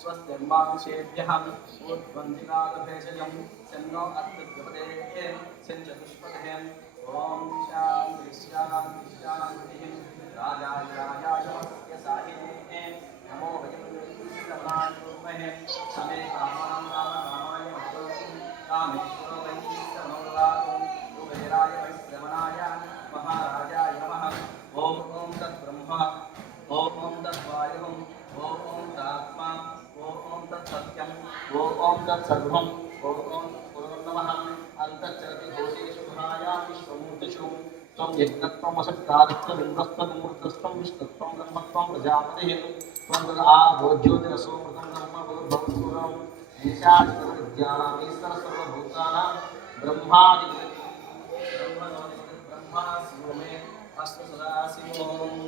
स्वस्तिर्मानुषेभ्यः ऊर्ध्वन्दिनादभेषजं सन्नो अत्युद्गपते सञ्चतुष्पते ॐ शान्ति शान्ति शान्तिः राजाय राजाय नमो वयं समे कामानां कामकामाय महतो कामेश्वरो वै समोदातु कुबेराय वैश्रवणाय महाराजाय नमः ॐ ॐ तद्ब्रह्म ॐ ॐ तद्वायुः ॐ ॐ तदात्मा ॐ ॐ तत्सत्यम् ॐ तत्सर्वम्। ॐ पुनर्नमः अन्तश्चरति दोषेषु विश्वमूर्तिषु। त्वं यज्ञत्वमसत्कारित्वमिन्द्रस्त्वं मूर्तस्त्वं विष्णुत्वं ब्रह्मत्वं प्रजापतिः। त्वं तद् आभोज्योतिरसो मृतं कर्म भवद्भवत्पुरम् ईशाचरविद्यानामीश्वर सर्वभूतानां ब्रह्मादि ब्रह्मा शिवो मे। अस्तु सदा शिवोम्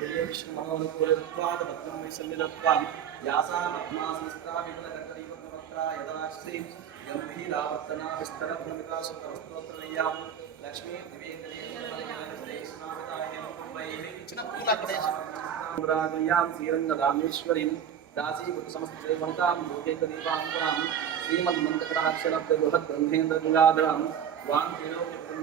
విష్ణుమహోనుకూలత్వాద పద్మై సమ్మిళత్వం యాసా పద్మాసనస్థా విమలకర్తరీపద్మవక్త్రా యథాశ్రీ గంభీరావర్తనా విస్తర భూమికాసుత వస్తోత్రలయ్యాం లక్ష్మీ ్రాజయాం శ్రీరంగరామేశ్వరిం దాసీభూత సమస్తేవంతాం యోగేంద్రీవాంతరాం శ్రీమద్మంతకటాక్షరబ్దగృహగ్రంథేంద్రగంగాధరాం వాంతిలోకృతం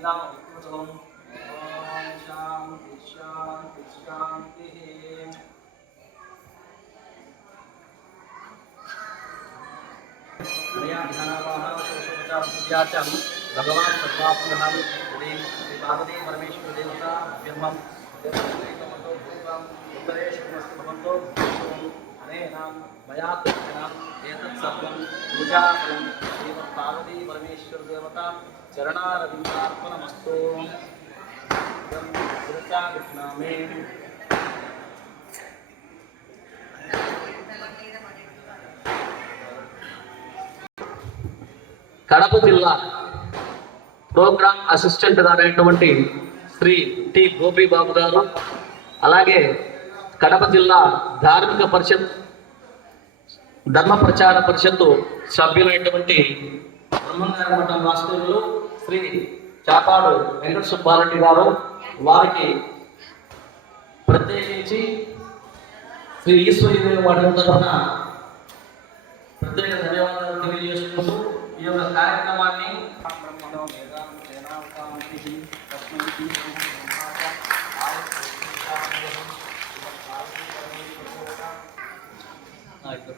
वीणा विद्वचलम् ॐ शान्ति शान्ति शान्तिः मया ध्यानावाहनोषोपचारपूजाचं भगवान् అనేనాం మయా కృష్ణాం ఏతత్ సర్వం పూజాఫలం పరమేశ్వర దేవత చరణారవిందార్పణమస్తు కృష్ణామే కడప జిల్లా ప్రోగ్రామ్ అసిస్టెంట్ గారైనటువంటి శ్రీ టి గోపి బాబు గారు అలాగే కడప జిల్లా ధార్మిక పరిషత్ ధర్మ ప్రచార పరిషత్తు సభ్యులైనటువంటి బ్రహ్మంగారం మఠం రాష్ట్రంలో శ్రీ చాపాడు వెంకట సుబ్బారెడ్డి గారు వారికి ప్రత్యేకించి శ్రీ ఈశ్వరి మఠం తరఫున ప్రత్యేక ಆಯ್ತು